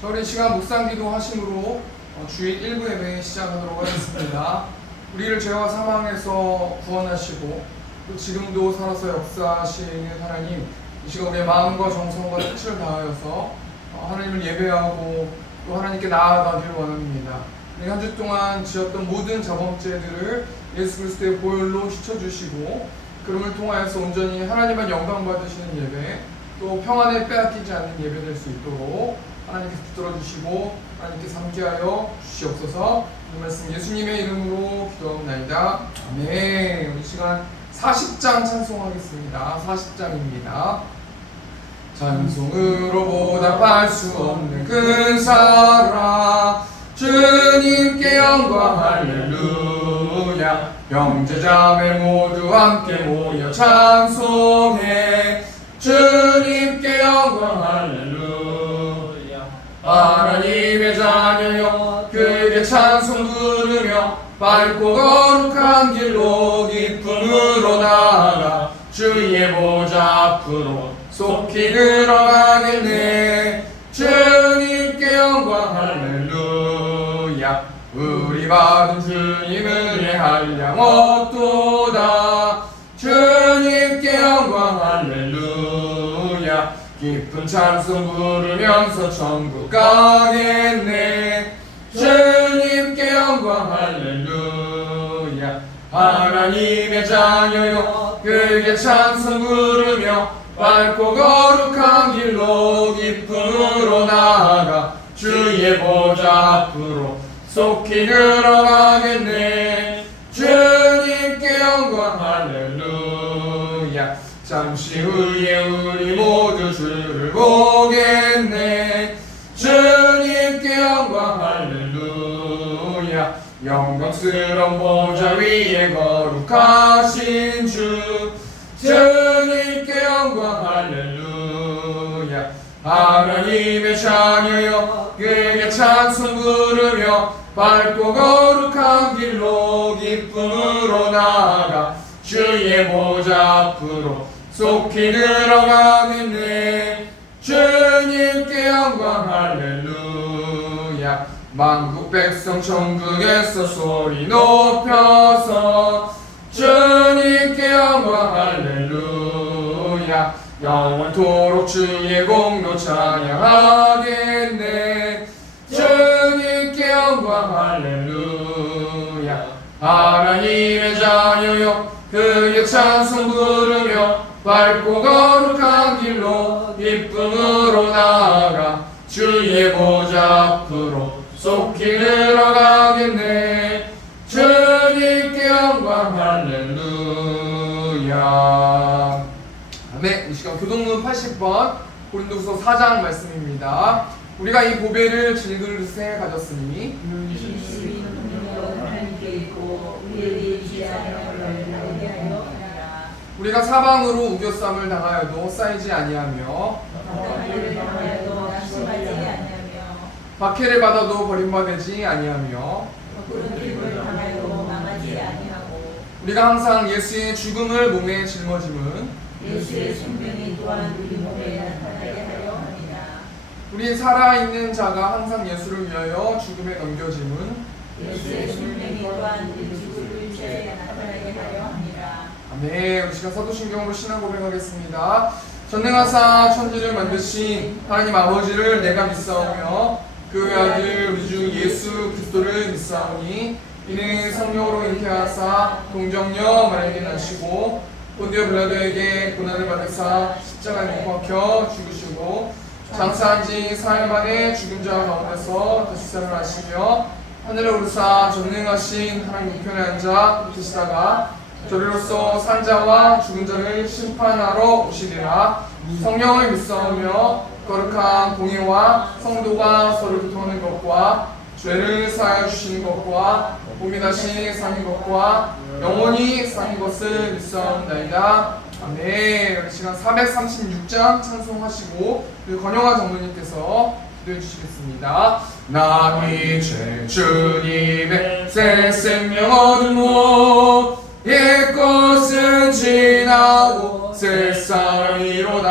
저희 시간 묵상기도 하심으로 주일 1부 예배 시작하도록 하겠습니다. 우리를 죄와 사망에서 구원하시고 또 지금도 살아서 역사하시는 하나님, 이 시간 우리의 마음과 정성과 뜻을 다하여서 하나님을 예배하고 또 하나님께 나아가기를 원합니다. 우리 한 주 동안 지었던 모든 자범죄들을 예수 그리스도의 보혈로 씻어주시고 그름을 통하여서 온전히 하나님만 영광 받으시는 예배, 또 평안을 빼앗기지 않는 예배 될 수 있도록 하나님께서 붙들어주시고 하나님께서 함께하여 주시옵소서. 이 말씀 예수님의 이름으로 기도하옵나이다. 아멘. 우리 시간 40장 찬송하겠습니다. 40장입니다. 찬송으로 보답할 수 없는 큰 사랑, 주님께 영광 할렐루야. 형제자매 모두 함께 모여 찬송해. 주님께 영광 할렐루야. 하나님의 자녀여, 그에게 찬송 부르며 밝고 거룩한 길로 기쁨으로 나아가 주의 보좌 앞으로 속히 들어가겠네. 주님께 영광 할렐루야. 우리 받은 주님 은혜 한량 얻도다. 주님께 영광 할렐루야. 깊은 찬송 부르면서 천국 가겠네. 주님께 영광 할렐루야. 하나님의 자녀여, 그에게 찬송 부르며 밝고 거룩한 길로 기쁨으로 나아가 주의 보좌 앞으로 속히 들어가겠네. 주님께 영광 할렐루야. 잠시 후에 우리 모두 주를 보겠네. 주님께 영광 할렐루야. 영광스러운 보좌 위에 거룩하신 주, 주님께 영광 할렐루야. 하나님의 자녀여, 그에게 찬송 부르며 밝고 거룩한 길로 기쁨으로 나아가 주의 보좌 앞으로 속히 들어가겠네. 주님께 영광 할렐루야. 만국 백성 천국에서 소리 높여서 주님께 영광 할렐루야. 영원토록 주의 공로 찬양하겠네. 주님께 영광 할렐루야. 하나님의 자녀여, 그의 찬송 부르며 밝고 거룩한 길로 기쁨으로 나아가 주의 보좌 앞으로 속히 들어가겠네. 주님께 영광 할렐루야. 네, 이 시간 교동문 80번 고린도후서 4장 말씀입니다. 우리가 이 보배를 질그릇에 가졌으니 우리가 사방으로 우겨쌈을 당하여도 쌓이지 아니하며 박해를 받아도 버림받지 아니하며 우리가 항상 예수의 죽음을 몸에 짊어짐은 예수의 생명이 또한 우리 몸에 나타나게 하려 합니다. 우리 살아있는 자가 항상 예수를 위하여 죽음에 넘겨짐은 예수의 생명이 또한 우리 죽을 죄에 나타나게 하려 합니다. 네, 우리 시간 사도신경으로 신앙 고백하겠습니다. 전능하사 천지를 만드신 하나님 아버지를 내가 믿사오며 그 아들 우리 주 예수 그리스도를 믿사오니 이는 성령으로 잉태하사 동정녀 마리아에게 나시고 본디오 빌라도에게 고난을 받으사 십자가에 못 박혀 죽으시고 장사한 지 4일 만에 죽은 자 가운데서 다시 살아나시며 하늘에 오르사 전능하신 하나님 우편에 앉아 계시다가 저리로서 산자와 죽은 자를 심판하러 오시리라. 성령을 믿사오며 거룩한 공의와 성도가 서로 교통하는 것과 죄를 사하여 주시는 것과 몸이 다시 사는 것과 영원히 사는 것을 믿사옵나이다. 아멘. 우리 시간 436장 찬송하시고 권영아 장로님께서 기도해 주시겠습니다. 나 이제 주님의 새 생명 얻은 후 옛것은 세상이로다.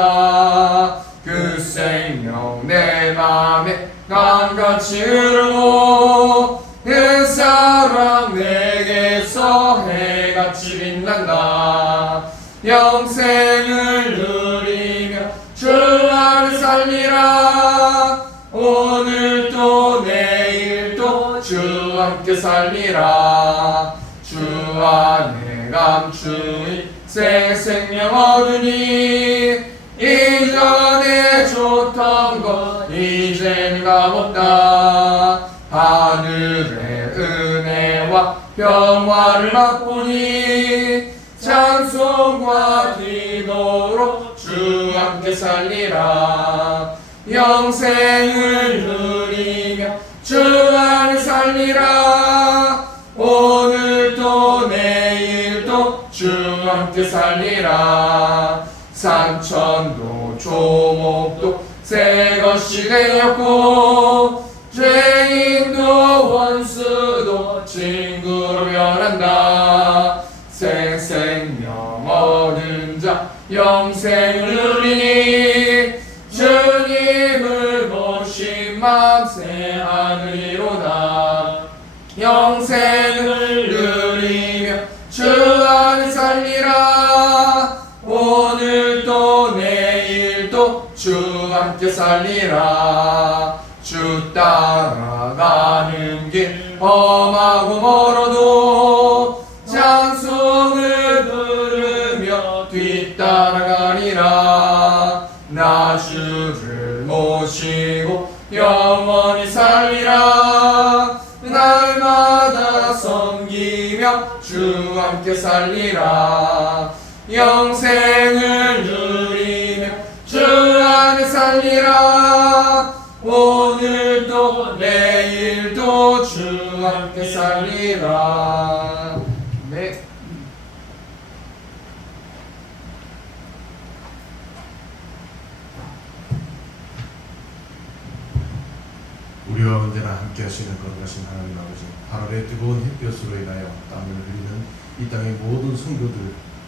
그 생명 내 맘에 강같이 흐르고 그 사랑 내게서 해같이 빛난다. 영생을 누리며 주 안에 살리라. 오늘도 내일도 주 함께 살리라. 주 안에 감추인 새 생명 얻으니 이전에 좋던 것 이젠 값없다. 하늘의 은혜와 평화를 맛보니 찬송과 기도로 주 함께 살리라. 영생을 누리며 주 안에 살리라. 오늘도 내일도 주 함께 살리라. 산천도 조목도 새 것이 되었고 죄인도 원수도 친구로 변한다. 새 생명 얻은 자 영생을 누리니 주님을 모신 맘 새 하늘이로다. 영생을 누리며 주 안에 살리라. 오늘도 내일도 주 함께 살리라. 주 따라가는 길 험하고 멀어도 찬송을 부르며 뒤따라가리라. 나 주를 모시고 영원히 살리라. 날마다 섬기며 주 함께 살리라. 영생을 누리며 주 안에 살리라. 오늘도 내일도 주 함께 살리라. 네. 우리와 언제나 함께 하시는 거룩하신 하나님 아버지, 8월의 뜨거운 햇볕으로 인하여 땀을 흘리는 이 땅의 모든 성도들,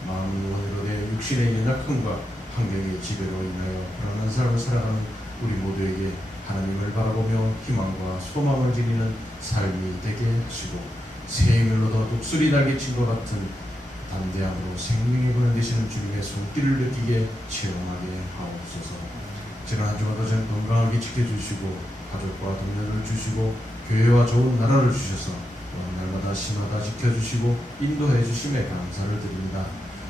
마음을 원으로 내 육신의 연약함과 환경의 지배로 인하여 불안한 삶을 살아가는 우리 모두에게 하나님을 바라보며 희망과 소망을 지니는 삶이 되게 하시고, 새하늘로도 독수리 날개친 것 같은 담대함으로 생명의 분을 되시는 주님의 손길을 느끼게 체험하게 하옵소서. 지난 한 주마다 전 건강하게 지켜주시고 가족과 동료를 주시고 교회와 좋은 나라를 주셔서 날마다 시마다 지켜주시고 인도해 주심에 감사를 드립니다.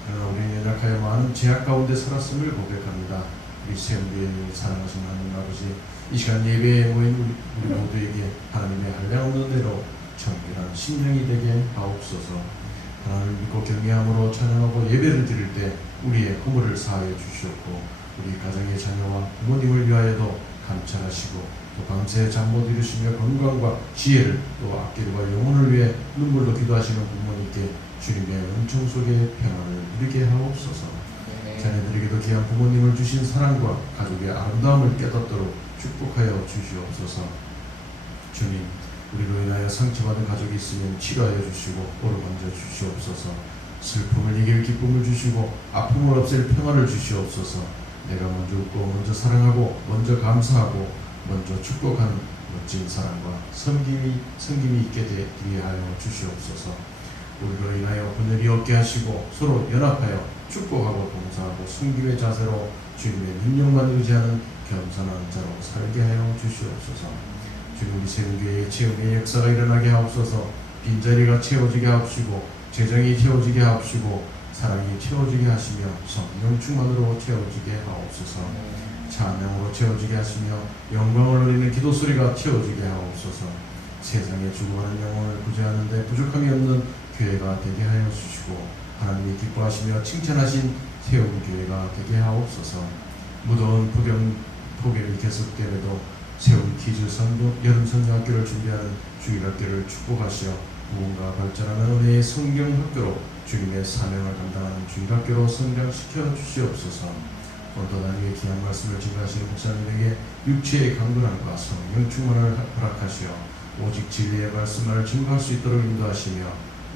그러나 우리는 연약하여 많은 제약 가운데 살았음을 고백합니다. 우리 세운교회 사랑하신 하나님 아버지, 이 시간 예배에 모인 우리 모두에게 하나님의 한량없는 은혜로 청결한 심령이 되게 하옵소서. 하나님을 믿고 경외함으로 찬양하고 예배를 드릴 때 우리의 허물을 사하여 주시옵고, 우리 가정의 자녀와 부모님을 위하여도 감찰하시고, 또 밤새 잠 못 이루시며 건강과 지혜를, 또 앞길과 영혼을 위해 눈물로 기도하시는 부모님께 주님의 은총 속에 평안을 누리게 하옵소서. 자녀들에게도 귀한 부모님을 주신 사랑과 가족의 아름다움을 깨닫도록 축복하여 주시옵소서. 주님, 우리로 인하여 상처받은 가족이 있으면 치료하여 주시고 어루만져 주시옵소서. 슬픔을 이길 기쁨을 주시고 아픔을 없앨 평화를 주시옵소서. 내가 먼저 웃고 먼저 사랑하고 먼저 감사하고 먼저 축복하는 멋진 사랑과 섬김이 있게 되게 하여 주시옵소서. 우리로 인하여 분열이 없게 하시고 서로 연합하여 축복하고 봉사하고 섬김의 자세로 주님의 능력만 의지하는 겸손한 자로 살게 하여 주시옵소서. 주님, 우리 세운교회의 체험의 역사가 일어나게 하옵소서. 빈자리가 채워지게 하옵시고 재정이 채워지게 하옵시고 사랑이 채워지게 하시며 성령 충만으로 채워지게 하옵소서. 찬양으로 채워지게 하시며 영광을 누리는 기도 소리가 채워지게 하옵소서. 세상에 죽어가는 영혼을 구제하는 데 부족함이 없는 교회가 되게 하여 주시고, 하나님이 기뻐하시며 칭찬하신 세운교회가 되게 하옵소서. 무더운 폭염이 계속됨에도 세운 키즈 선교, 여름 선교학교를 준비하는 주일학교를 축복하시어 무언가 발전하는 은혜의 성경 학교로 주님의 사명을 감당하는 주일학교로 성장시켜 주시옵소서. 오늘도 하나님의 귀한 말씀을 증거하시는 목사님에게 육체의 강건함과 성령 충만을 허락하시어 오직 진리의 말씀을 증거할 수 있도록 인도하시며,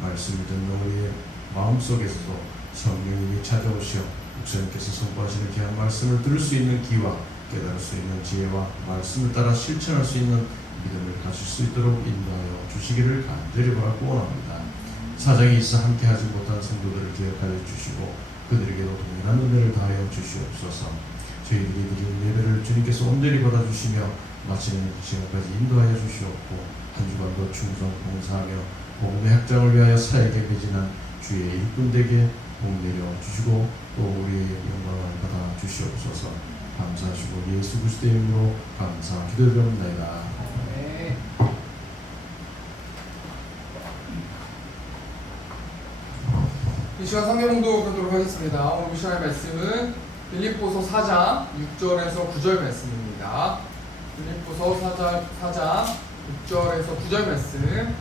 말씀을 듣는 우리의 마음속에서도 성령님이 찾아오시어 목사님께서 선포하시는 귀한 말씀을 들을 수 있는 귀와 깨달을 수 있는 지혜와 말씀을 따라 실천할 수 있는 믿음을 가질 수 있도록 인도하여 주시기를 간절히 바라고 원합니다. 사정이 있어 함께하지 못한 성도들을 기억하여 주시고 그들에게도 동일한 은혜를 다하여 주시옵소서. 저희들이 드리는 예배를 주님께서 온전히 받아주시며 마치는 시간까지 인도하여 주시옵고 한 주간도 충성 봉사하며 복음의 확장을 위하여 사역에 매진한 주의 일꾼들에게 복 내려 주시고 또 우리의 영광을 받아 주시옵소서. 감사하시고 예수 그리스도의 이름으로 감사 기도드립니다. 네. 이 시간 성경 공독하도록 하겠습니다. 오늘 시간의 말씀은 빌립보서 4장 6절에서 9절 말씀입니다. 빌립보서 4장 6절에서 9절 말씀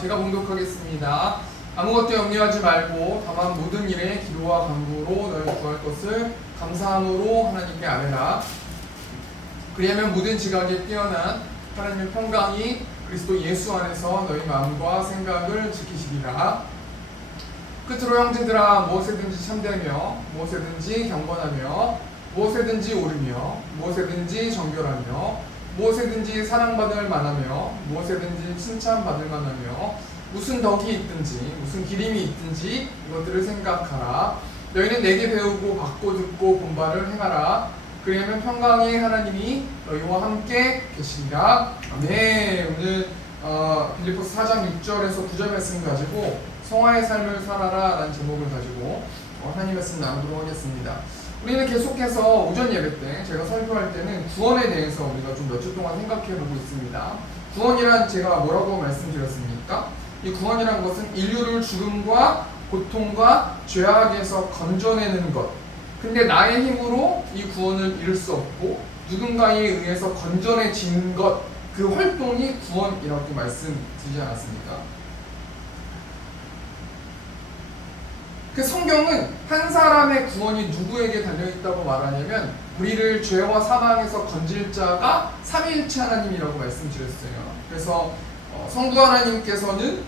제가 봉독하겠습니다. 아무것도 염려하지 말고 다만 모든 일에 기도와 간구로 너희 구할 것을 감사함으로 하나님께 아뢰라. 그리하면 모든 지각에 뛰어난 하나님의 평강이 그리스도 예수 안에서 너희 마음과 생각을 지키시리라. 끝으로 형제들아, 무엇에든지 참되며 무엇에든지 경건하며 무엇에든지 옳으며 무엇에든지 정결하며 무엇에든지 사랑받을 만하며 무엇에든지 칭찬받을 만하며 무슨 덕이 있든지 무슨 기림이 있든지 이것들을 생각하라. 너희는 내게 배우고 받고 듣고 본 바를 행하라. 그리하면 평강의 하나님이 너희와 함께 계시리라. 네, 오늘 빌립보서 4장 6절에서 9절 말씀 가지고 성화의 삶을 살아라 라는 제목을 가지고 하나님 말씀 나누도록 하겠습니다. 우리는 계속해서 오전 예배 때 제가 설교할 때는 구원에 대해서 우리가 좀 몇 주 동안 생각해 보고 있습니다. 구원이란 제가 뭐라고 말씀드렸습니까? 이 구원이란 것은 인류를 죽음과 고통과 죄악에서 건져내는 것. 근데 나의 힘으로 이 구원을 이룰 수 없고 누군가에 의해서 건져내진 것, 그 활동이 구원이라고 말씀드리지 않았습니까? 그 성경은 한 사람의 구원이 누구에게 달려있다고 말하냐면 우리를 죄와 사망에서 건질 자가 삼위일체 하나님이라고 말씀드렸어요. 그래서 성부 하나님께서는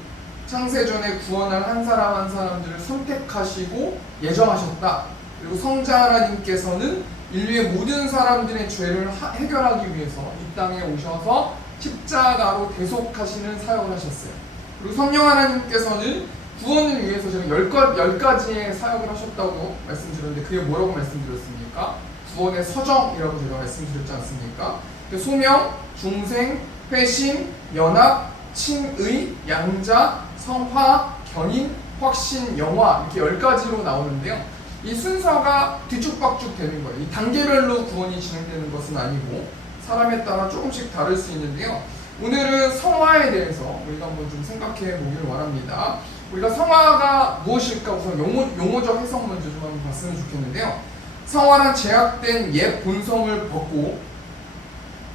창세전에 구원할 한 사람 한 사람들을 선택하시고 예정하셨다. 그리고 성자 하나님께서는 인류의 모든 사람들의 죄를 해결하기 위해서 이 땅에 오셔서 십자가로 대속하시는 사역을 하셨어요. 그리고 성령 하나님께서는 구원을 위해서 제가 10가지의 사역을 하셨다고 말씀드렸는데 그게 뭐라고 말씀드렸습니까? 구원의 서정이라고 제가 말씀드렸지 않습니까? 소명, 중생, 회심, 연합, 칭의, 양자, 성화, 견인, 확신, 영화 이렇게 10가지로 나오는데요. 이 순서가 뒤죽박죽 되는 거예요. 이 단계별로 구원이 진행되는 것은 아니고 사람에 따라 조금씩 다를 수 있는데요. 오늘은 성화에 대해서 우리가 한번 좀 생각해 보기를 원합니다. 우리가 성화가 무엇일까 우선 용어적 해석 먼저 좀 한번 봤으면 좋겠는데요. 성화란 제약된 옛 본성을 벗고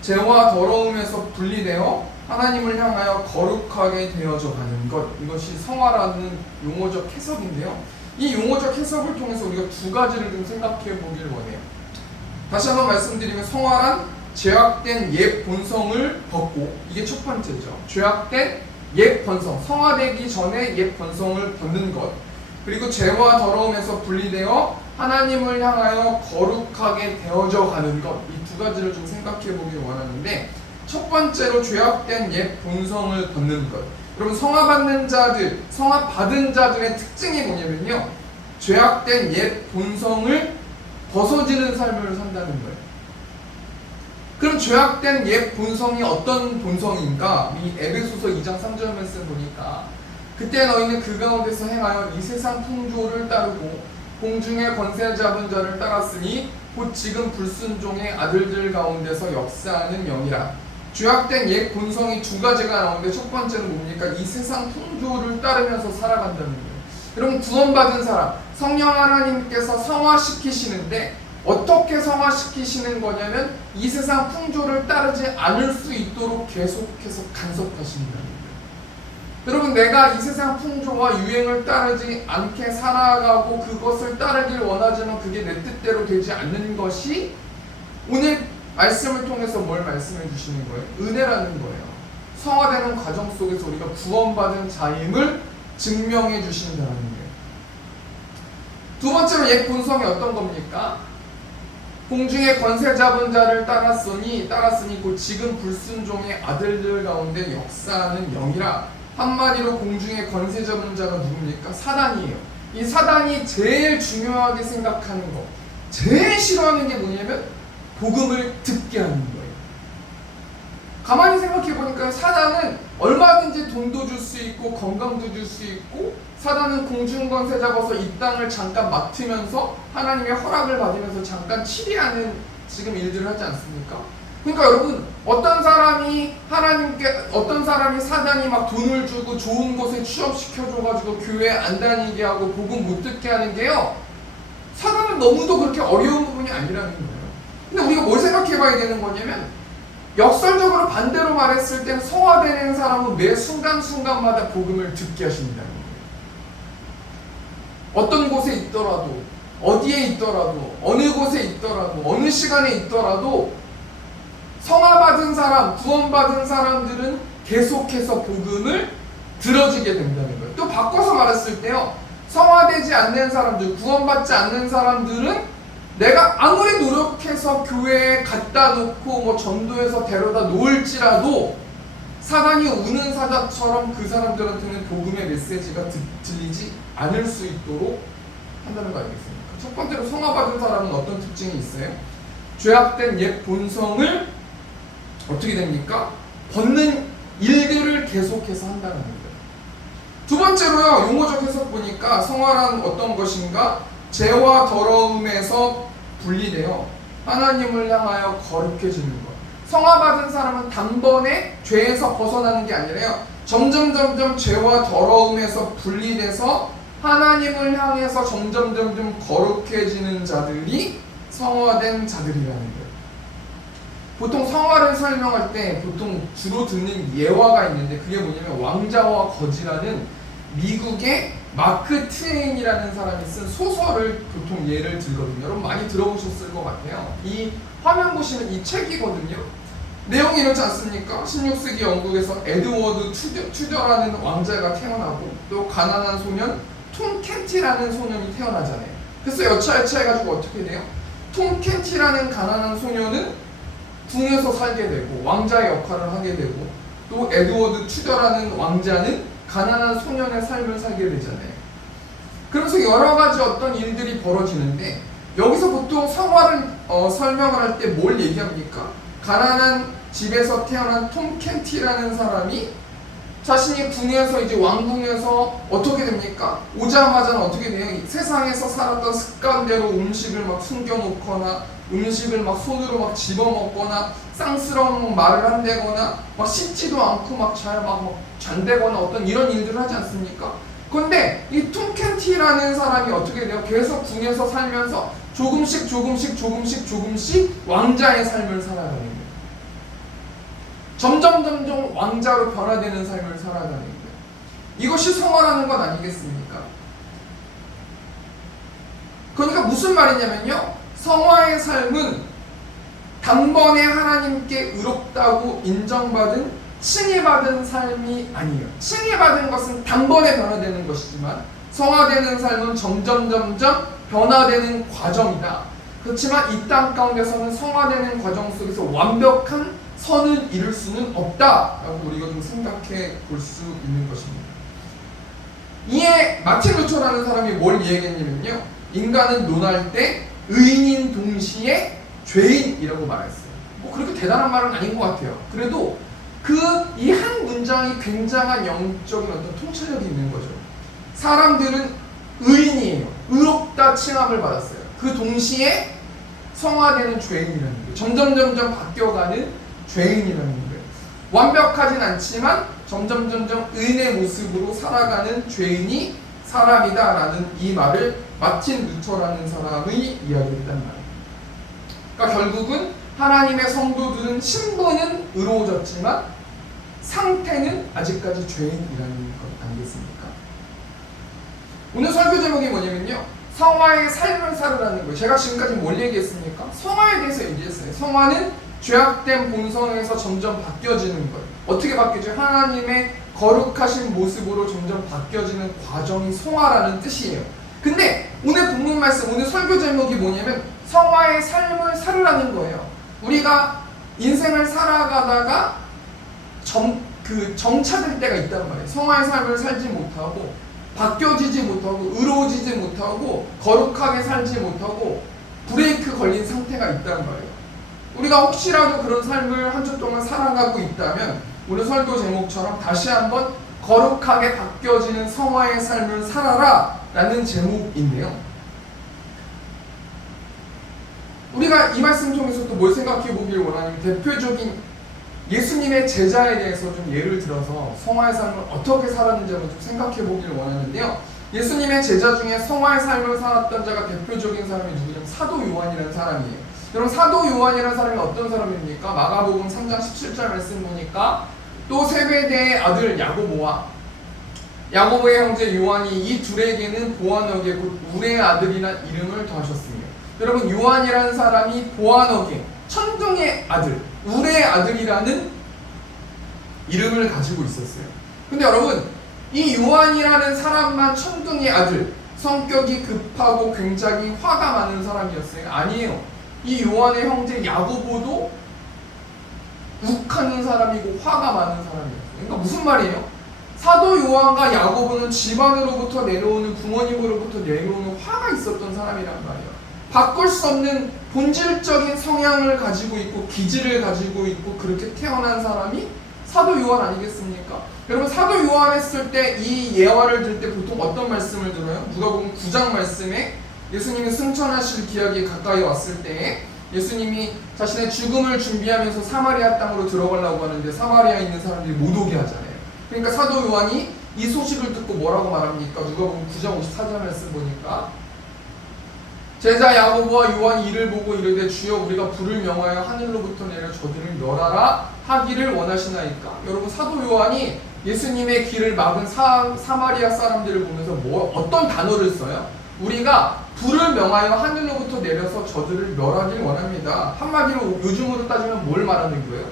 죄와 더러움에서 분리되어 하나님을 향하여 거룩하게 되어져 가는 것, 이것이 성화라는 용어적 해석인데요. 이 용어적 해석을 통해서 우리가 두 가지를 좀 생각해 보기를 원해요. 다시 한번 말씀드리면 성화란 죄악된 옛 본성을 벗고, 이게 첫 번째죠. 죄악된 옛 본성, 성화되기 전에 옛 본성을 벗는 것, 그리고 죄와 더러움에서 분리되어 하나님을 향하여 거룩하게 되어져 가는 것, 이 두 가지를 좀 생각해 보길 원하는데, 첫 번째로 죄악된 옛 본성을 벗는 것. 여러분, 성화받는 자들, 성화받은 자들의 특징이 뭐냐면요, 죄악된 옛 본성을 벗어지는 삶을 산다는 거예요. 그럼 죄악된 옛 본성이 어떤 본성인가? 이 에베소서 2장 3절 말씀 보니까 그때 너희는 그 가운데서 행하여 이 세상 풍조를 따르고 공중의 권세 잡은 자를 따랐으니 곧 지금 불순종의 아들들 가운데서 역사하는 영이라. 죄악된 옛 본성이 두 가지가 나오는데 첫 번째는 뭡니까? 이 세상 풍조를 따르면서 살아간다는 거예요. 여러분, 구원받은 사람, 성령 하나님께서 성화시키시는데 어떻게 성화시키시는 거냐면 이 세상 풍조를 따르지 않을 수 있도록 계속해서 간섭하신다는 거예요. 여러분, 내가 이 세상 풍조와 유행을 따르지 않게 살아가고 그것을 따르길 원하지만 그게 내 뜻대로 되지 않는 것이 오늘 말씀을 통해서 뭘 말씀해 주시는 거예요? 은혜라는 거예요. 성화되는 과정 속에서 우리가 구원받은 자임을 증명해 주신다는 거예요. 두 번째로 옛 본성이 어떤 겁니까? 공중의 권세 잡은 자를 따랐으니 곧 지금 불순종의 아들들 가운데 역사하는 영이라. 한마디로 공중의 권세 잡은 자가 누굽니까? 사단이에요. 이 사단이 제일 중요하게 생각하는 거, 제일 싫어하는 게 뭐냐면 복음을 듣게 하는 거예요. 가만히 생각해 보니까 사단은 얼마든지 돈도 줄 수 있고 건강도 줄 수 있고, 사단은 공중 권세 잡아서 이 땅을 잠깐 맡으면서 하나님의 허락을 받으면서 잠깐 치리하는 지금 일들을 하지 않습니까? 그러니까 여러분, 어떤 사람이 사단이 막 돈을 주고 좋은 곳에 취업시켜줘가지고 교회 안 다니게 하고 복음 못 듣게 하는 게요, 사단은 너무도 그렇게 어려운 부분이 아니라는 거예요. 근데 우리가 뭘 생각해 봐야 되는 거냐면, 역설적으로 반대로 말했을 때 성화되는 사람은 매 순간순간마다 복음을 듣게 하신다는 거예요. 어떤 곳에 있더라도, 어디에 있더라도, 어느 곳에 있더라도, 어느 시간에 있더라도 성화받은 사람, 구원받은 사람들은 계속해서 복음을 들어주게 된다는 거예요. 또 바꿔서 말했을 때요, 성화되지 않는 사람들, 구원받지 않는 사람들은 내가 아무리 노력해서 교회에 갖다 놓고 뭐 전도해서 데려다 놓을지라도 사단이 우는 사자처럼 그 사람들한테는 복음의 메시지가 들리지 않을 수 있도록 한다는 거 아니겠습니까? 첫 번째로 성화받은 사람은 어떤 특징이 있어요? 죄악된 옛 본성을 어떻게 됩니까? 벗는 일들을 계속해서 한다는 겁니다. 두 번째로요, 용어적 해석 보니까 성화란 어떤 것인가? 죄와 더러움에서 분리되어 하나님을 향하여 거룩해지는 것. 성화받은 사람은 단번에 죄에서 벗어나는 게 아니라요, 점점 죄와 더러움에서 분리돼서 하나님을 향해서 점점 거룩해지는 자들이 성화된 자들이라는 거예요. 보통 성화를 설명할 때 보통 주로 듣는 예화가 있는데, 그게 뭐냐면 왕자와 거지라는 미국의 마크 트웨인이라는 사람이 쓴 소설을 보통 예를 들거든요. 여러분 많이 들어보셨을 것 같아요. 이 화면 보시면 이 책이거든요. 내용이 이렇지 않습니까? 16세기 영국에서 에드워드 튜저라는 왕자가 태어나고, 또 가난한 소년 톰 켄티라는 소년이 태어나잖아요. 그래서 여차여차해가지고 어떻게 돼요? 톰 켄티라는 가난한 소년은 궁에서 살게 되고 왕자의 역할을 하게 되고, 또 에드워드 튜저라는 왕자는 가난한 소년의 삶을 살게 되잖아요. 그러면서 여러 가지 어떤 일들이 벌어지는데, 여기서 보통 성화를 설명을 할 때 뭘 얘기합니까? 가난한 집에서 태어난 톰 켄티라는 사람이 자신이 궁에서, 이제 왕궁에서 어떻게 됩니까? 오자마자는 어떻게 돼요? 세상에서 살았던 습관대로 음식을 막 숨겨놓거나, 음식을 막 손으로 막 집어먹거나, 쌍스러운 말을 한다거나, 막 씻지도 않고 막 잘 잔대거나 어떤 이런 일들을 하지 않습니까? 그런데 이 톰 켄티라는 사람이 어떻게 돼요? 계속 궁에서 살면서 조금씩 왕자의 삶을 살아가는 거예요. 점점 왕자로 변화되는 삶을 살아가는 거예요. 이것이 성화라는 건 아니겠습니까? 그러니까 무슨 말이냐면요, 성화의 삶은 단번에 하나님께 의롭다고 인정받은, 칭의받은 삶이 아니에요. 칭의받은 것은 단번에 변화되는 것이지만, 성화되는 삶은 점점 변화되는 과정이다. 그렇지만 이 땅 가운데서는 성화되는 과정 속에서 완벽한 선을 이룰 수는 없다라고 우리가 좀 생각해 볼 수 있는 것입니다. 이에 마틴 루터라는 사람이 뭘 얘기했냐면요, 인간은 논할 때 의인인 동시에 죄인이라고 말했어요. 뭐 그렇게 대단한 말은 아닌 것 같아요. 그래도 이 한 문장이 굉장한 영적인 어떤 통찰력이 있는 거죠. 사람들은 의인이에요. 의롭다 칭함을 받았어요. 그 동시에 성화되는 죄인이라는 거예요. 점점 바뀌어가는 죄인이라는 거예요. 완벽하진 않지만 점점 의인의 모습으로 살아가는 죄인이 사람이다라는 이 말을 마틴 루터라는 사람이 이야기했단 말이에요. 그러니까 결국은 하나님의 성도들은 신분은 의로워졌지만 상태는 아직까지 죄인이라는 것 아니겠습니까? 오늘 설교 제목이 뭐냐면요, 성화의 삶을 살으라는 거예요. 제가 지금까지 뭘 얘기했습니까? 성화에 대해서 얘기했어요. 성화는 죄악된 본성에서 점점 바뀌어지는 거예요. 어떻게 바뀌죠? 하나님의 거룩하신 모습으로 점점 바뀌어지는 과정이 성화라는 뜻이에요. 근데 오늘 본문 말씀, 오늘 설교 제목이 뭐냐면 성화의 삶을 살으라는 거예요. 우리가 인생을 살아가다가 정차될 때가 있단 말이에요. 성화의 삶을 살지 못하고 바뀌어지지 못하고 의로워지지 못하고 거룩하게 살지 못하고 브레이크 걸린 상태가 있단 말이에요. 우리가 혹시라도 그런 삶을 한 주 동안 살아가고 있다면 오늘 설교 제목처럼 다시 한번 거룩하게 바뀌어지는 성화의 삶을 살아라 라는 제목인데요. 우리가 이 말씀 통해서 또 뭘 생각해 보길 원하냐면 대표적인 예수님의 제자에 대해서 좀 예를 들어서 성화의 삶을 어떻게 살았는지 한번 좀 생각해 보길 원하는데요. 예수님의 제자 중에 성화의 삶을 살았던 자가 대표적인 사람이 누구냐면 사도 요한이라는 사람이에요. 여러분 사도 요한이라는 사람이 어떤 사람입니까? 마가복음 3장 17절 말씀 보니까 또 세베대의 아들 야고보와 야고보의 형제 요한이 이 둘에게는 보아너게 곧 우레의 아들이란 이름을 더하셨습니다. 여러분 요한이라는 사람이 보아너게 천둥의 아들 우레의 아들이라는 이름을 가지고 있었어요. 근데 여러분 이 요한이라는 사람만 천둥의 아들, 성격이 급하고 굉장히 화가 많은 사람이었어요? 아니에요. 이 요한의 형제 야고보도 욱하는 사람이고 화가 많은 사람이었어요. 그러니까 무슨 말이에요? 사도 요한과 야고보는 집안으로부터 내려오는 부모님으로부터 내려오는 화가 있었던 사람이란 말이에요. 바꿀 수 없는 본질적인 성향을 가지고 있고 기질을 가지고 있고 그렇게 태어난 사람이 사도 요한 아니겠습니까? 여러분 사도 요한 했을 때 이 예화를 들 때 보통 어떤 말씀을 들어요? 누가복음 9장 말씀에 예수님이 승천하실 기약이 가까이 왔을 때 예수님이 자신의 죽음을 준비하면서 사마리아 땅으로 들어가려고 하는데 사마리아에 있는 사람들이 못 오게 하잖아요. 그러니까 사도 요한이 이 소식을 듣고 뭐라고 말합니까? 누가복음 9장 54절 말씀 보니까 제자 야고보와 요한이 이를 보고 이르되 주여 우리가 불을 명하여 하늘로부터 내려 저들을 멸하라 하기를 원하시나이까. 여러분 사도 요한이 예수님의 길을 막은 사마리아 사람들을 보면서 어떤 단어를 써요? 우리가 불을 명하여 하늘로부터 내려서 저들을 멸하길 원합니다. 한마디로 요즘으로 따지면 뭘 말하는 거예요?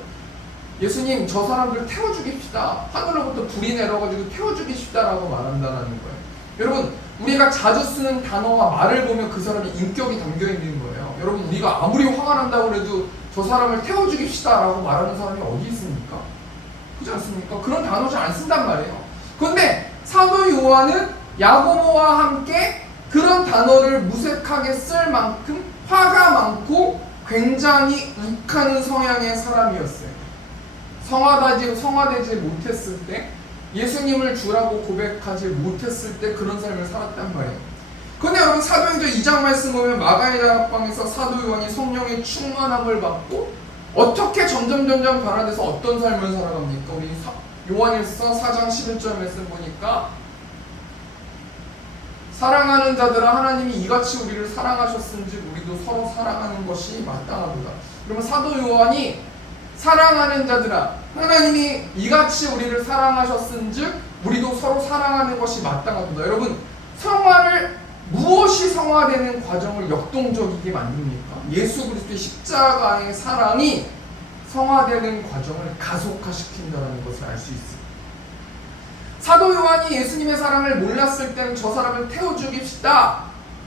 예수님 저 사람들 태워 죽입시다. 하늘로부터 불이 내려가지고 태워 죽입시다라고 말한다는 거예요. 여러분 우리가 자주 쓰는 단어와 말을 보면 그 사람의 인격이 담겨 있는 거예요. 여러분 우리가 아무리 화가 난다고 해도 저 사람을 태워 죽입시다 라고 말하는 사람이 어디 있습니까? 그렇지 않습니까? 그런 단어 잘 안 쓴단 말이에요. 그런데 사도 요한은 야고보와 함께 그런 단어를 무색하게 쓸 만큼 화가 많고 굉장히 욱하는 성향의 사람이었어요. 성화되지 못했을 때 예수님을 주라고 고백하지 못했을 때 그런 삶을 살았단 말이에요. 그런데 여러분 사도행전 2장 말씀 보면 마가의 다락방에서 사도 요한이 성령의 충만함을 받고 어떻게 점점 변화돼서 어떤 삶을 살아갑니까? 우리 요한일서 4장 11절 말씀 보니까 사랑하는 자들아 하나님이 이같이 우리를 사랑하셨은지 우리도 서로 사랑하는 것이 마땅하도다. 그러면 사도 요한이 사랑하는 자들아 하나님이 이같이 우리를 사랑하셨은즉 우리도 서로 사랑하는 것이 마땅하도다. 여러분 성화를 무엇이 성화되는 과정을 역동적이게 만듭니까? 예수 그리스도의 십자가의 사랑이 성화되는 과정을 가속화시킨다는 것을 알 수 있습니다. 사도 요한이 예수님의 사랑을 몰랐을 때는 저 사람을 태워 죽입시다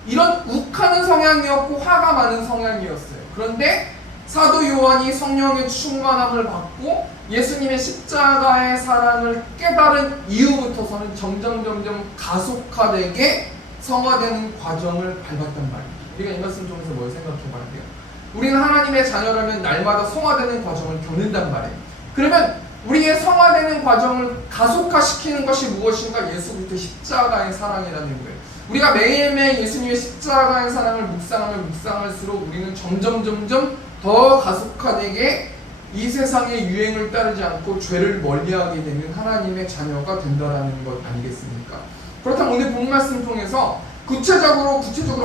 이런 욱하는 성향이었고 화가 많은 성향이었어요. 그런데 사도 요한이 성령의 충만함을 받고 예수님의 십자가의 사랑을 깨달은 이후부터서는 점점 가속화되게 성화되는 과정을 밟았단 말이에요. 우리가 이 말씀 통해서 뭘 생각해 봐야 돼요? 우리는 하나님의 자녀라면 날마다 성화되는 과정을 겪는단 말이에요. 그러면 우리의 성화되는 과정을 가속화시키는 것이 무엇인가? 예수 그리스도의 십자가의 사랑이라는 거예요. 우리가 매일매일 예수님의 십자가의 사랑을 묵상하면 묵상할수록 우리는 점점 더 가속화되게 이 세상의 유행을 따르지 않고 죄를 멀리하게 되는 하나님의 자녀가 된다는 것 아니겠습니까? 그렇다면 오늘 본 말씀 통해서 구체적으로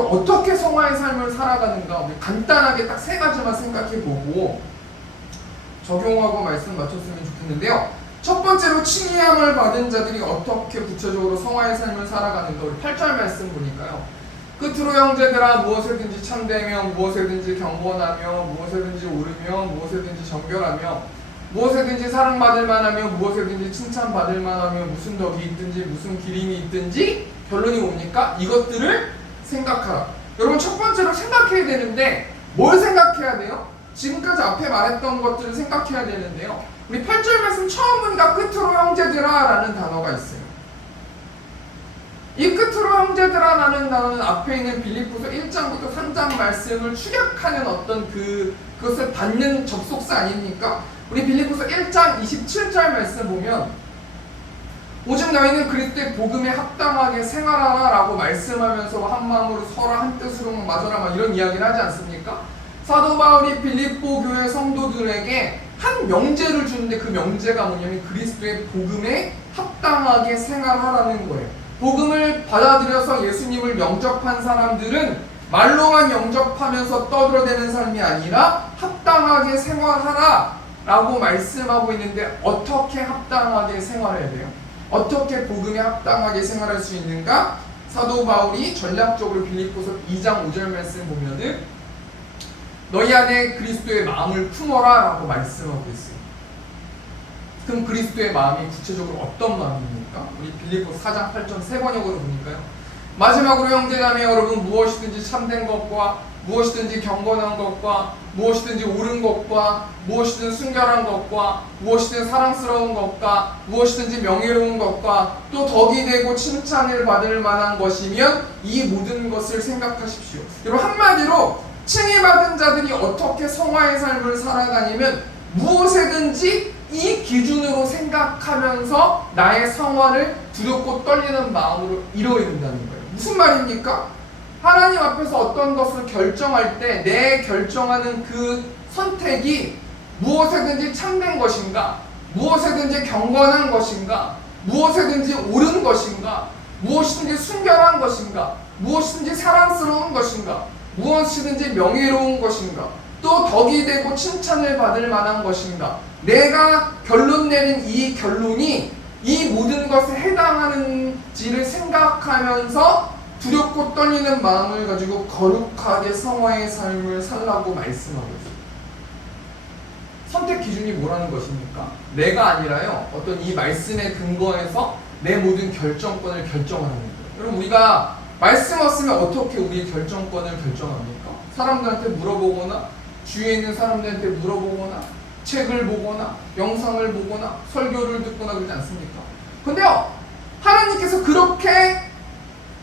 어떻게 성화의 삶을 살아가는가 우리 간단하게 딱 세 가지만 생각해보고 적용하고 말씀 맞췄으면 좋겠는데요. 첫 번째로 칭의함을 받은 자들이 어떻게 구체적으로 성화의 삶을 살아가는가 우리 8절 말씀 보니까요. 끝으로 형제들아 무엇에든지 참되며 무엇에든지 경건하며 무엇에든지 옳으며 무엇에든지 정결하며 무엇에든지 사랑받을 만하며 무엇에든지 칭찬받을 만하며 무슨 덕이 있든지 무슨 기림이 있든지 결론이 뭡니까? 이것들을 생각하라. 여러분 첫 번째로 생각해야 되는데 뭘 생각해야 돼요? 지금까지 앞에 말했던 것들을 생각해야 되는데요. 우리 8절 말씀 처음 문과 끝으로 형제들아 라는 단어가 있어요. 이 끝으로 형제들아 라는 단어는 앞에 있는 빌립보서 1장부터 3장 말씀을 축약하는 어떤 그것을 받는 접속사 아닙니까? 우리 빌립보서 1장 27절 말씀 보면 오직 너희는 그리스도의 복음에 합당하게 생활하라 라고 말씀하면서 한 마음으로 서로 한 뜻으로 맞아라 막 이런 이야기를 하지 않습니까? 사도 바울이 빌립보 교회 성도들에게 한 명제를 주는데 그 명제가 뭐냐면 그리스도의 복음에 합당하게 생활하라는 거예요. 복음을 받아들여서 예수님을 영접한 사람들은 말로만 영접하면서 떠들어대는 삶이 아니라 합당하게 생활하라 라고 말씀하고 있는데 어떻게 합당하게 생활해야 돼요? 어떻게 복음에 합당하게 생활할 수 있는가? 사도 바울이 전략적으로 빌립보서 2장 5절 말씀 보면은 너희 안에 그리스도의 마음을 품어라 라고 말씀하고 있어요. 그럼 그리스도의 마음이 구체적으로 어떤 마음입니까? 우리 빌립보서 4장 8절 세 번역으로 보니까요. 마지막으로 형제자매 여러분 무엇이든지 참된 것과 무엇이든지 경건한 것과 무엇이든지 옳은 것과 무엇이든 순결한 것과 무엇이든 사랑스러운 것과 무엇이든지 명예로운 것과 또 덕이 되고 칭찬을 받을 만한 것이면 이 모든 것을 생각하십시오. 여러분 한마디로 칭의받은 자들이 어떻게 성화의 삶을 살아가냐면 무엇이든지 이 기준으로 생각하면서 나의 성화를 두렵고 떨리는 마음으로 이뤄야 된다는 거예요. 무슨 말입니까? 하나님 앞에서 어떤 것을 결정할 때 내 결정하는 그 선택이 무엇이든지 참된 것인가, 무엇이든지 경건한 것인가, 무엇이든지 옳은 것인가, 무엇이든지 순결한 것인가, 무엇이든지 사랑스러운 것인가, 무엇이든지 명예로운 것인가, 또 덕이 되고 칭찬을 받을 만한 것인가, 내가 결론 내는 이 결론이 이 모든 것에 해당하는지를 생각하면서 두렵고 떨리는 마음을 가지고 거룩하게 성화의 삶을 살라고 말씀하고 있습니다. 선택 기준이 뭐라는 것입니까? 내가 아니라요, 어떤 이 말씀에 근거해서 내 모든 결정권을 결정하는 거예요. 여러분 우리가 말씀 없으면 어떻게 우리의 결정권을 결정합니까? 사람들한테 물어보거나 주위에 있는 사람들한테 물어보거나 책을 보거나 영상을 보거나 설교를 듣거나 그러지 않습니까? 근데요, 하나님께서 그렇게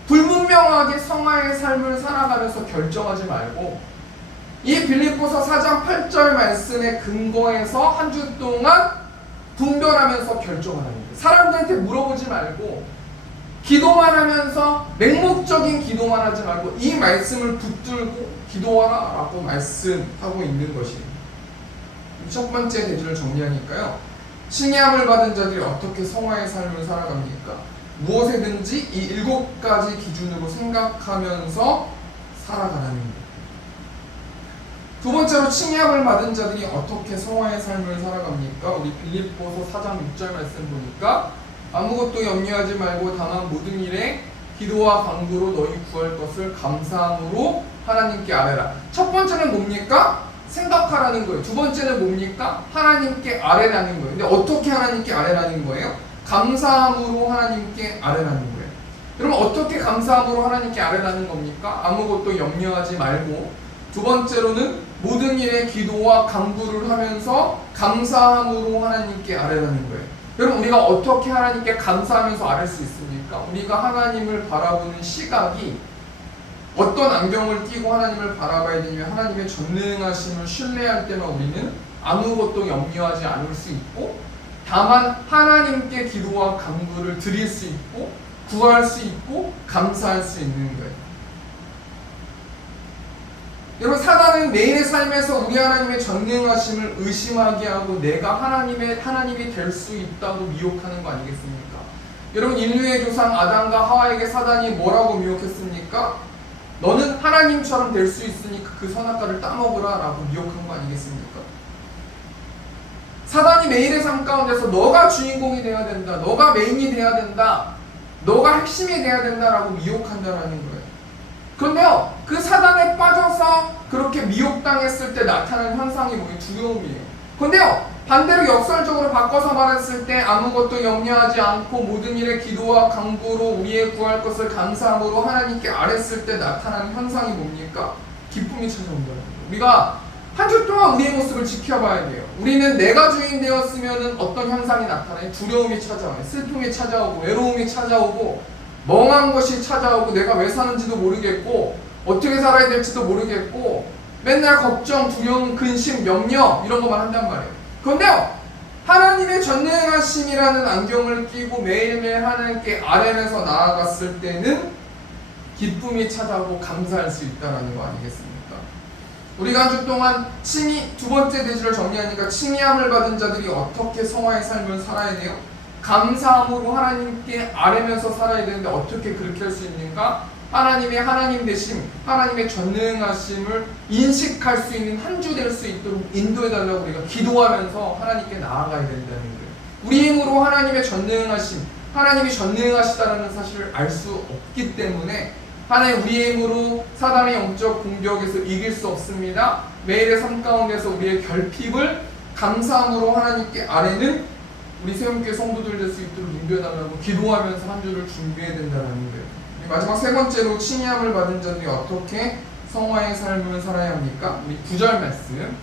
불분명하게 성화의 삶을 살아가면서 결정하지 말고 이 빌립보서 4장 8절 말씀에 근거해서 한 주 동안 분별하면서 결정하는 거예요. 사람들한테 물어보지 말고 기도만 하면서 맹목적인 기도만 하지 말고 이 말씀을 붙들고 기도하라 라고 말씀하고 있는 것이에요. 첫 번째 대주를 정리하니까요. 칭의함을 받은 자들이 어떻게 성화의 삶을 살아갑니까? 무엇이든지 이 7가지 기준으로 생각하면서 살아가라는 거예요. 두 번째로 칭의함을 받은 자들이 어떻게 성화의 삶을 살아갑니까? 우리 빌립보서 4장 6절 말씀 보니까 아무것도 염려하지 말고 다만 모든 일에 기도와 간구로 너희 구할 것을 감사함으로 하나님께 아뢰라. 첫 번째는 뭡니까? 생각하라는 거예요. 두 번째는 뭡니까? 하나님께 아뢰라는 거예요. 근데 어떻게 하나님께 아뢰라는 거예요? 감사함으로 하나님께 아뢰라는 거예요. 그럼 어떻게 감사함으로 하나님께 아뢰라는 겁니까? 아무것도 염려하지 말고 두 번째로는 모든 일에 기도와 간구를 하면서 감사함으로 하나님께 아뢰라는 거예요. 여러분 우리가 어떻게 하나님께 감사하면서 아뢰 수 있습니까? 우리가 하나님을 바라보는 시각이 어떤 안경을 끼고 하나님을 바라봐야 되냐면 하나님의 전능하심을 신뢰할 때만 우리는 아무것도 염려하지 않을 수 있고 다만 하나님께 기도와 간구를 드릴 수 있고 구할 수 있고 감사할 수 있는 거예요. 여러분 사단은 매일의 삶에서 우리 하나님의 전능하심을 의심하게 하고 내가 하나님이 될 수 있다고 미혹하는 거 아니겠습니까? 여러분 인류의 조상 아담과 하와에게 사단이 뭐라고 미혹했습니까? 너는 하나님처럼 될 수 있으니까 그 선악과를 따먹으라 라고 미혹한 거 아니겠습니까? 사단이 매일의 삶 가운데서 너가 주인공이 되어야 된다, 너가 메인이 되어야 된다, 너가 핵심이 되어야 된다라고 미혹한다라는 거예요. 그런데요, 그 사단에 빠져서 그렇게 미혹당했을 때 나타나는 현상이 뭐예요? 두려움이에요. 그런데요, 반대로 역설적으로 바꿔서 말했을 때 아무것도 염려하지 않고 모든 일에 기도와 간구로 우리의 구할 것을 감사함으로 하나님께 아뢰었을 때 나타나는 현상이 뭡니까? 기쁨이 찾아온다는 거예요. 우리가 한 주 동안 우리의 모습을 지켜봐야 돼요. 우리는 내가 주인 되었으면 어떤 현상이 나타나요? 두려움이 찾아와요. 슬픔이 찾아오고 외로움이 찾아오고 멍한 것이 찾아오고 내가 왜 사는지도 모르겠고 어떻게 살아야 될지도 모르겠고 맨날 걱정, 두려움, 근심, 염려 이런 것만 한단 말이에요. 그런데요, 하나님의 전능하심이라는 안경을 끼고 매일매일 하나님께 아뢰면서 나아갔을 때는 기쁨이 찾아오고 감사할 수 있다는 거 아니겠습니까? 우리가 한 주 동안 두 번째 대지를 정리하니까 칭의함을 받은 자들이 어떻게 성화의 삶을 살아야 돼요? 감사함으로 하나님께 아뢰면서 살아야 되는데 어떻게 그렇게 할 수 있는가? 하나님의 하나님 되심, 하나님의 전능하심을 인식할 수 있는 한 주 될 수 있도록 인도해달라고 우리가 기도하면서 하나님께 나아가야 된다는 거예요. 우리 힘으로 하나님의 전능하심, 하나님이 전능하시다는 사실을 알 수 없기 때문에 하나님 우리의 힘으로 사단의 영적 공격에서 이길 수 없습니다. 매일의 삶 가운데서 우리의 결핍을 감사함으로 하나님께 아뢰는 우리 세움교회 성도들 될 수 있도록 인도해달라고 기도하면서 한 주를 준비해야 된다는 거예요. 마지막 세 번째로 칭의함을 받은 자들이 어떻게 성화의 삶을 살아야 합니까? 우리 9절 말씀.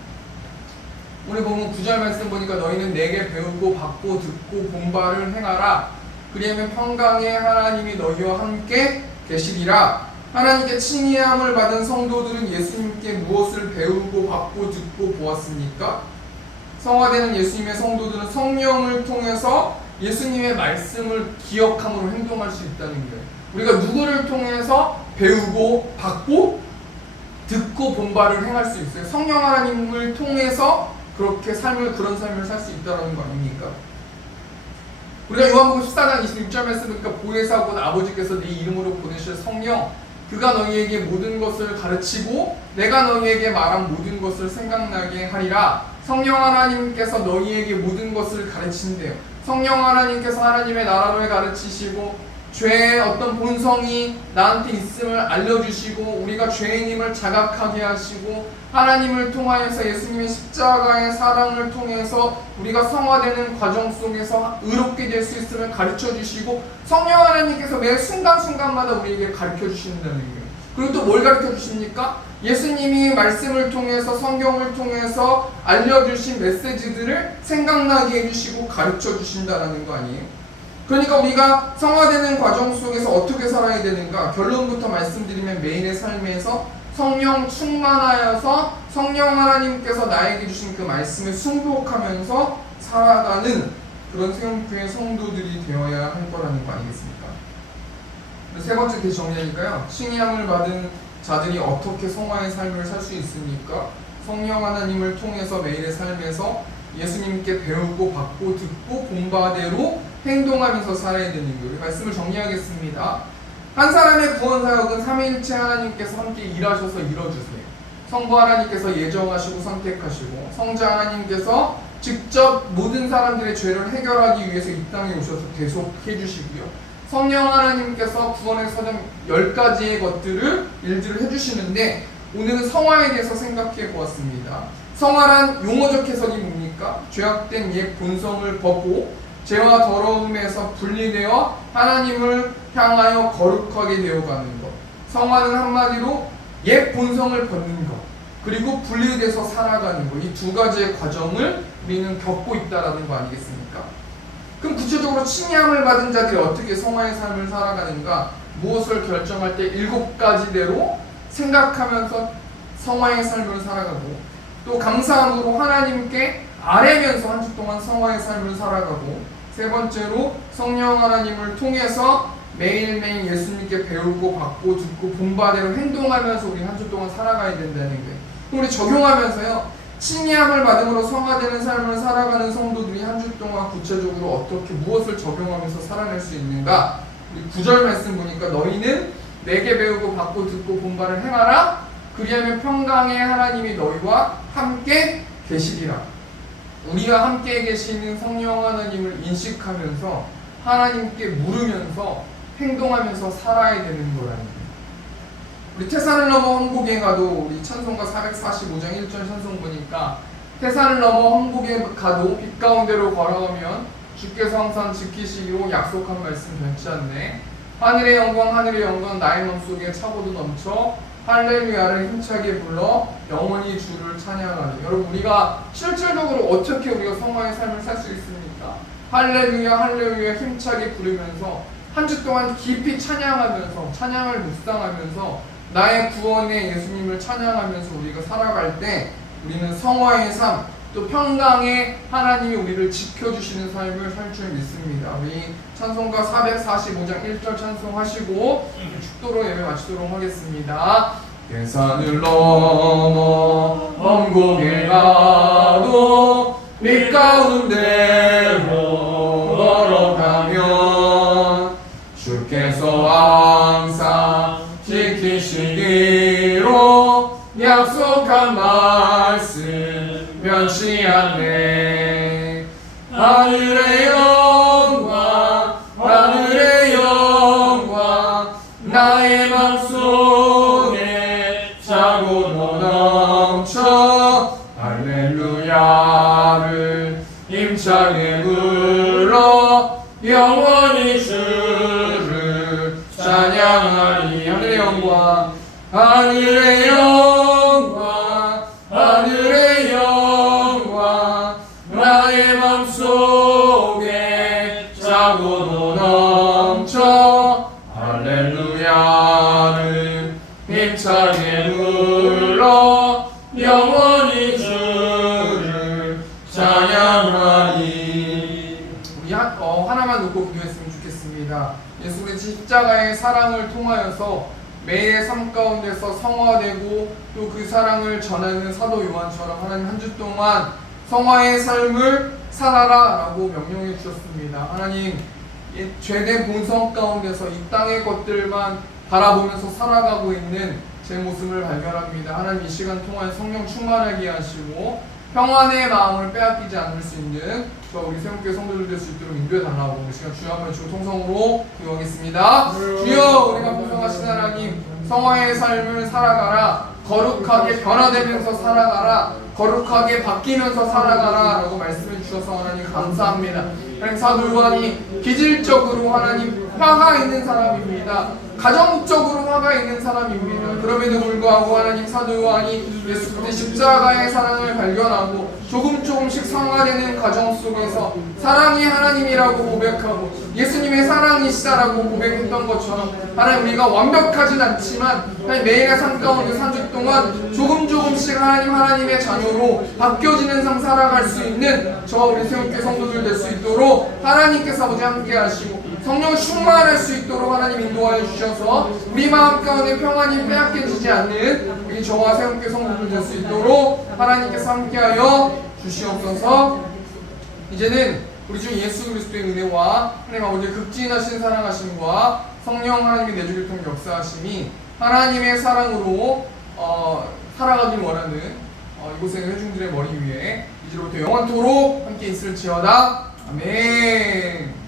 우리 보면 9절 말씀 보니까 너희는 내게 배우고 받고 듣고 본바를 행하라. 그리하면 평강의 하나님이 너희와 함께 계시리라. 하나님께 칭의함을 받은 성도들은 예수님께 무엇을 배우고 받고 듣고 보았습니까? 성화되는 예수님의 성도들은 성령을 통해서 예수님의 말씀을 기억함으로 행동할 수 있다는 거예요. 우리가 누구를 통해서 배우고 받고 듣고 본바를 행할 수 있어요? 성령 하나님을 통해서 그렇게 그런 삶을 살 수 있다는 거 아닙니까? 우리가 요한복음 14장 26절 말씀 보니까 보혜사 곧 아버지께서 네 이름으로 보내실 성령 그가 너희에게 모든 것을 가르치고 내가 너희에게 말한 모든 것을 생각나게 하리라. 성령 하나님께서 너희에게 모든 것을 가르친대요. 성령 하나님께서 하나님의 나라를 가르치시고 죄의 어떤 본성이 나한테 있음을 알려주시고 우리가 죄인임을 자각하게 하시고 하나님을 통하여서 예수님의 십자가의 사랑을 통해서 우리가 성화되는 과정 속에서 의롭게 될 수 있음을 가르쳐주시고 성령 하나님께서 매 순간순간마다 우리에게 가르쳐주신다는 거예요. 그리고 또 뭘 가르쳐주십니까? 예수님이 말씀을 통해서 성경을 통해서 알려주신 메시지들을 생각나게 해주시고 가르쳐주신다는 거 아니에요? 그러니까 우리가 성화되는 과정 속에서 어떻게 살아야 되는가? 결론부터 말씀드리면 매일의 삶에서 성령 충만하여서 성령 하나님께서 나에게 주신 그 말씀에 순복하면서 살아가는 그런 세움교회 성도들이 되어야 할 거라는 거 아니겠습니까? 세 번째 대지 정리하니까요. 칭의함을 받은 자들이 어떻게 성화의 삶을 살 수 있습니까? 성령 하나님을 통해서 매일의 삶에서 예수님께 배우고 받고 듣고 본바대로 행동하면서 살아야 되는 거예요. 말씀을 정리하겠습니다. 한 사람의 구원 사역은 삼위일체 하나님께서 함께 일하셔서 이뤄주세요. 성부 하나님께서 예정하시고 선택하시고 성자 하나님께서 직접 모든 사람들의 죄를 해결하기 위해서 이 땅에 오셔서 계속해 주시고요. 성령 하나님께서 구원의 사정 10가지의 일들을 해주시는데 오늘은 성화에 대해서 생각해 보았습니다. 성화란 용어적 해석이 뭡니까? 죄악된 옛 본성을 벗고 죄와 더러움에서 분리되어 하나님을 향하여 거룩하게 되어가는 것. 성화는 한마디로 옛 본성을 벗는 것 그리고 분리돼서 살아가는 것. 이 두 가지의 과정을 우리는 겪고 있다는 거 아니겠습니까? 그럼 구체적으로 칭의함을 받은 자들이 어떻게 성화의 삶을 살아가는가? 무엇을 결정할 때 7가지대로 생각하면서 성화의 삶을 살아가고 또 감사함으로 하나님께 아뢰면서 한 주 동안 성화의 삶을 살아가고 세 번째로 성령 하나님을 통해서 매일매일 예수님께 배우고 받고 듣고 본바대로 행동하면서 우리 한 주 동안 살아가야 된다는 거예요. 우리 적용하면서요. 칭의함을 받음으로 성화되는 삶을 살아가는 성도들이 한 주 동안 구체적으로 어떻게 무엇을 적용하면서 살아낼 수 있는가? 우리 9절 말씀 보니까 너희는 내게 배우고 받고 듣고 본바를 행하라. 그리하면 평강의 하나님이 너희와 함께 계시리라. 우리와 함께 계시는 성령 하나님을 인식하면서 하나님께 물으면서 행동하면서 살아야 되는 거라는 거예요. 우리 테살로니가 항복에 가도 우리 찬송가 445장 1절 찬송 보니까 태산을 넘어 황복에 가도 빛 가운데로 걸어가면 주께서 항상 지키시기로 약속한 말씀 변치 않네. 하늘의 영광 나의 맘속에 차고도 넘쳐 할렐루야를 힘차게 불러 영원히 주를 찬양하니. 여러분, 우리가 실질적으로 어떻게 우리가 성화의 삶을 살 수 있습니까? 할렐루야 힘차게 부르면서 한 주 동안 깊이 찬양하면서, 찬양을 묵상하면서 나의 구원의 예수님을 찬양하면서 우리가 살아갈 때 우리는 성화의 삶, 또 평강에 하나님이 우리를 지켜주시는 삶을 살 줄 믿습니다. 우리 찬송가 445장 1절 찬송하시고 축도로 예배 마치도록 하겠습니다. 계산을 넘어 먼 곳에 가도 빛 가운데로 걸어가면 주께서 항상 지키시기로 약속한 말씀 변치 않네. 하늘의 영광 나의 맘속에 차고도 넘쳐 할렐루야를 힘차게 불러 영원히 주를 찬양하리. 하늘의 영광 나의 맘속에 차고도 넘쳐 할렐루야를 힘차게 불러 영원히 주를 찬양하리. 우리 하나만 놓고 기도했으면 좋겠습니다. 예수 그리스도의 십자가의 사랑을 통하여서 매일의 삶 가운데서 성화되고 또 그 사랑을 전하는 사도 요한처럼 하나님 한 주 동안 성화의 삶을 살아라 라고 명령해 주셨습니다. 하나님, 죄된 본성 가운데서 이 땅의 것들만 바라보면서 살아가고 있는 제 모습을 발견합니다. 하나님, 이 시간 통하여 성령 충만하게 하시고 평안의 마음을 빼앗기지 않을 수 있는 저 우리 세움교회 성도들 될 수 있도록 인도해 달라고 이 시간 주여 한번 주고 통성으로 기도하겠습니다. 주여, 우리가 풍성하신 하나님, 성화의 삶을 살아가라, 거룩하게 변화되면서 살아가라, 거룩하게 바뀌면서 살아가라 라고 말씀해 주셔서 하나님 감사합니다. 하나님, 사도 요한이 기질적으로 하나님 화가 있는 사람입니다. 가정적으로 화가 있는 사람입니다. 그럼에도 불구하고 하나님, 사도 요한이 예수 그리스도의 십자가의 사랑을 발견하고 조금씩 성화되는 가정 속에서 사랑이 하나님이라고 고백하고 예수님의 사랑이시다라고 고백했던 것처럼 하나님, 우리가 완벽하진 않지만 하나님 매일의 삶 가운데 한 주 동안 조금씩 하나님의 자녀로 바뀌어지는 삶 살아갈 수 있는 저 우리 세움교회 성도들 될 수 있도록 하나님께서 아버지 함께 하시고 성령 충만할 수 있도록 하나님 인도하여 주셔서 우리 마음 가운데 평안이 빼앗겨지지 않는 우리 저와 세움교회 성도들 될 수 있도록 하나님께서 함께하여 주시옵소서. 이제는 우리 주 예수 그리스도의 은혜와 하나님 아버지의 극진하신 사랑하심과 성령 하나님의 내주를 통해 역사하심이 하나님의 사랑으로 살아가길 원하는 이곳의 회중들의 머리 위에 이제부터 영원토록 함께 있을지어다. 아멘.